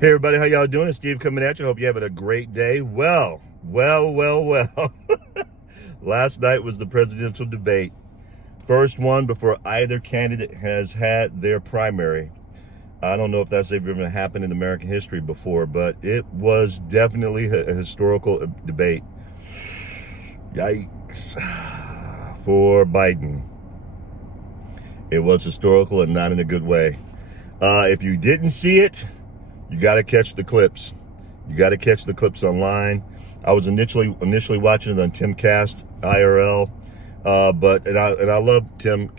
Hey everybody, how y'all doing? It's Steve coming at you. Hope you're having a great day. Well. Last night was the presidential debate. First one before either candidate has had their primary. I don't know if that's ever even happened in American history before, but it was definitely a historical debate. Yikes. For Biden. It was historical and not in a good way. If you didn't see it, you got to catch the clips. You got to catch the clips online. I was initially watching it on Timcast IRL, but I love Tim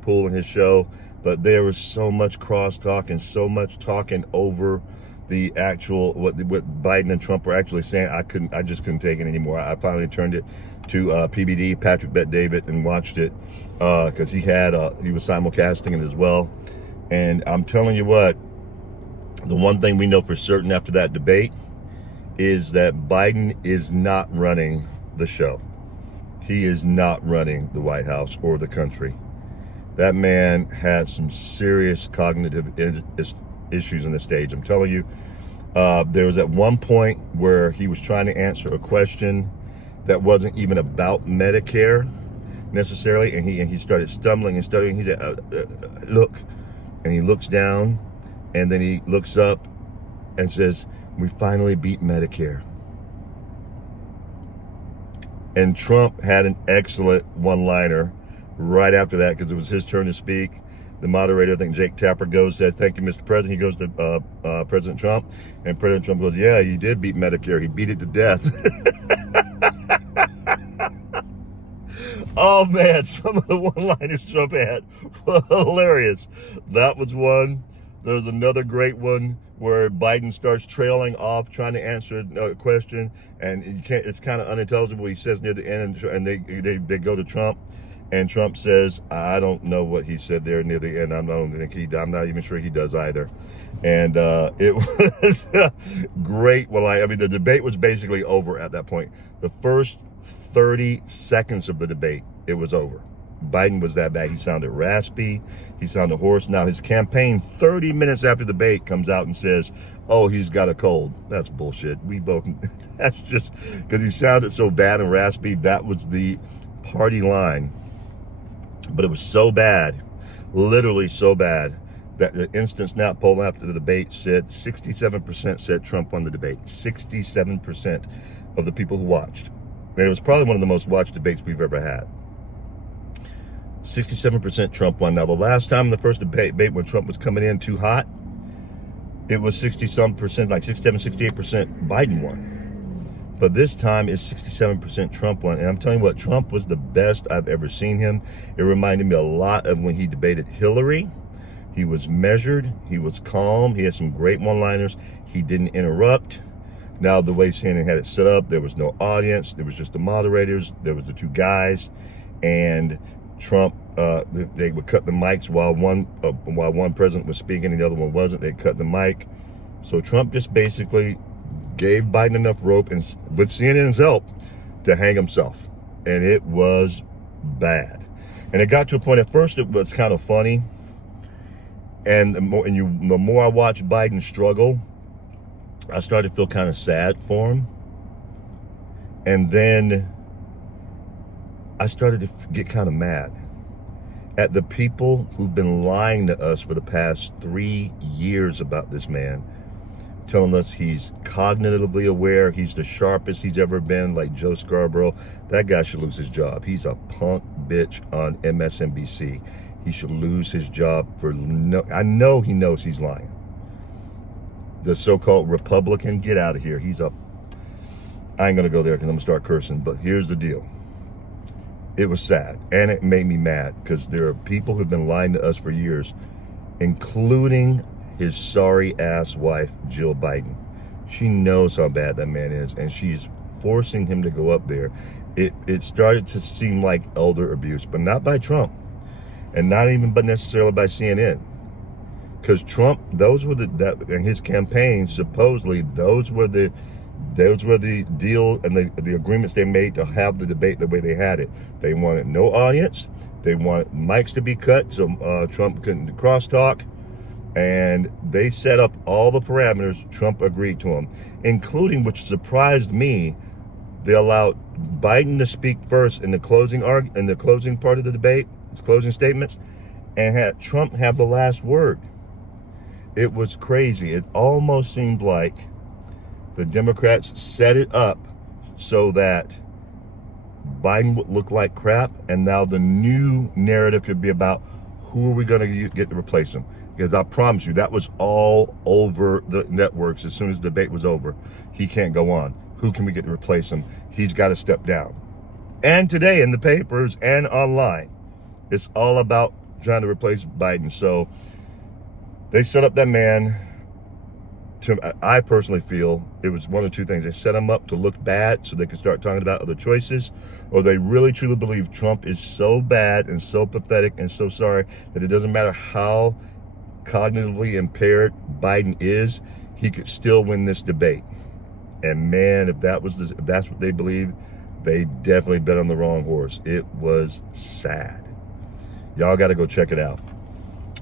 Pool and his show, but there was so much crosstalk and so much talking over the actual what Biden and Trump were actually saying. I just couldn't take it anymore. I finally turned it to PBD, Patrick Bet David, and watched it because he was simulcasting it as well. And I'm telling you what. The one thing we know for certain after that debate is that Biden is not running the show. He is not running the White House or the country. That man had some serious cognitive issues on the stage. I'm telling you, there was at one point where he was trying to answer a question that wasn't even about Medicare necessarily, and he started stumbling and stuttering. He said, look, and he looks down, and then he looks up and says, we finally beat Medicare. And Trump had an excellent one-liner right after that because it was his turn to speak. The moderator, I think Jake Tapper, says, thank you, Mr. President. He goes to President Trump, and President Trump goes, yeah, you did beat Medicare. He beat it to death. Oh, man, some of the one-liners Trump had were hilarious. That was one. There's another great one where Biden starts trailing off trying to answer a question, and it's kind of unintelligible. He says near the end, and they go to Trump, and Trump says, I don't know what he said there near the end. I'm not even sure he does either. And it was great. Well, I mean, the debate was basically over at that point. The first 30 seconds of the debate, it was over. Biden was that bad. He sounded raspy. He sounded hoarse. Now his campaign, 30 minutes after the debate, comes out and says, oh, he's got a cold. That's bullshit. We both, that's just, because he sounded so bad and raspy. That was the party line. But it was so bad, literally so bad, that the instant snap poll after the debate said 67% said Trump won the debate. 67% of the people who watched. And it was probably one of the most watched debates we've ever had. 67% Trump won. Now, the last time in the first debate when Trump was coming in too hot, it was 60-some%, like 67, 68% Biden won. But this time it's 67% Trump won. And I'm telling you what, Trump was the best I've ever seen him. It reminded me a lot of when he debated Hillary. He was measured. He was calm. He had some great one-liners. He didn't interrupt. Now, the way CNN had it set up, there was no audience. There was just the moderators. There was the two guys. And Trump, they would cut the mics while one president was speaking and the other one wasn't. They'd cut the mic. So Trump just basically gave Biden enough rope, and with CNN's help, to hang himself. And it was bad. And it got to a point, at first it was kind of funny. And the more I watched Biden struggle, I started to feel kind of sad for him. And then I started to get kind of mad at the people who've been lying to us for the past 3 years about this man, telling us he's cognitively aware, he's the sharpest he's ever been, like Joe Scarborough. That guy should lose his job. He's a punk bitch on MSNBC. He should lose his job I know he knows he's lying. The so-called Republican, get out of here. I ain't gonna go there because I'm gonna start cursing, but here's the deal. It was sad, and it made me mad because there are people who've been lying to us for years, including his sorry-ass wife, Jill Biden. She knows how bad that man is, and she's forcing him to go up there. It started to seem like elder abuse, but not by Trump, and not even but necessarily by CNN. Because Trump, and his campaign, supposedly, those were the deal and the agreements they made to have the debate the way they had it. They wanted no audience. They wanted mics to be cut so Trump couldn't crosstalk. And they set up all the parameters. Trump agreed to them, including, which surprised me, they allowed Biden to speak first in the closing part of the debate, his closing statements, and had Trump have the last word. It was crazy. It almost seemed like the Democrats set it up so that Biden would look like crap, and now the new narrative could be about who are we going to get to replace him. Because I promise you, that was all over the networks as soon as the debate was over. He can't go on. Who can we get to replace him? He's got to step down. And today in the papers and online, it's all about trying to replace Biden. So they set up that man to, I personally feel it was one of two things. They set him up to look bad so they could start talking about other choices, or they really truly believe Trump is so bad and so pathetic and so sorry that it doesn't matter how cognitively impaired Biden is, he could still win this debate. And man, if that's what they believe, they definitely bet on the wrong horse. It was sad. Y'all got to go check it out.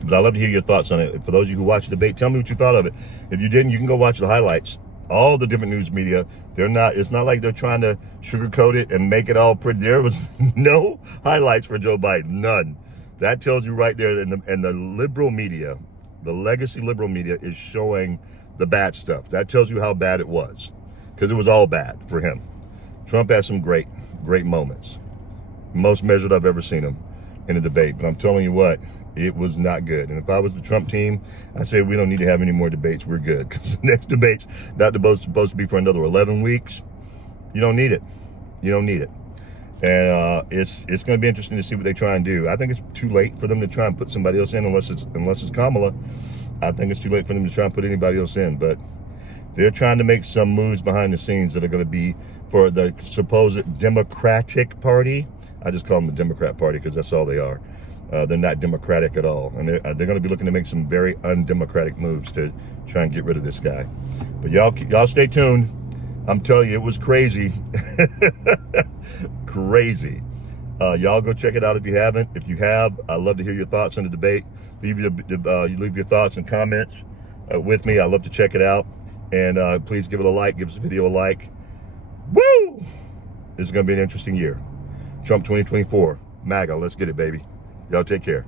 But I'd love to hear your thoughts on it. For those of you who watched the debate, tell me what you thought of it. If you didn't, you can go watch the highlights. All the different news media, it's not like they're trying to sugarcoat it and make it all pretty. There was no highlights for Joe Biden, none. That tells you right there, and the liberal media, the legacy liberal media is showing the bad stuff. That tells you how bad it was, because it was all bad for him. Trump had some great moments. Most measured I've ever seen him in a debate. But I'm telling you what, it was not good. And if I was the Trump team, I'd say we don't need to have any more debates. We're good. Because the next debate's not supposed to be for another 11 weeks. You don't need it. You don't need it. And it's going to be interesting to see what they try and do. I think it's too late for them to try and put somebody else in, unless it's Kamala. I think it's too late for them to try and put anybody else in. But they're trying to make some moves behind the scenes that are going to be for the supposed Democratic Party. I just call them the Democrat Party because that's all they are. They're not democratic at all. And they're going to be looking to make some very undemocratic moves to try and get rid of this guy. But y'all stay tuned. I'm telling you, it was crazy. Crazy. Y'all go check it out if you haven't. If you have, I'd love to hear your thoughts on the debate. Leave your thoughts and comments with me. I'd love to check it out. And please give it a like. Give this video a like. Woo! This is going to be an interesting year. Trump 2024. MAGA. Let's get it, baby. Y'all take care.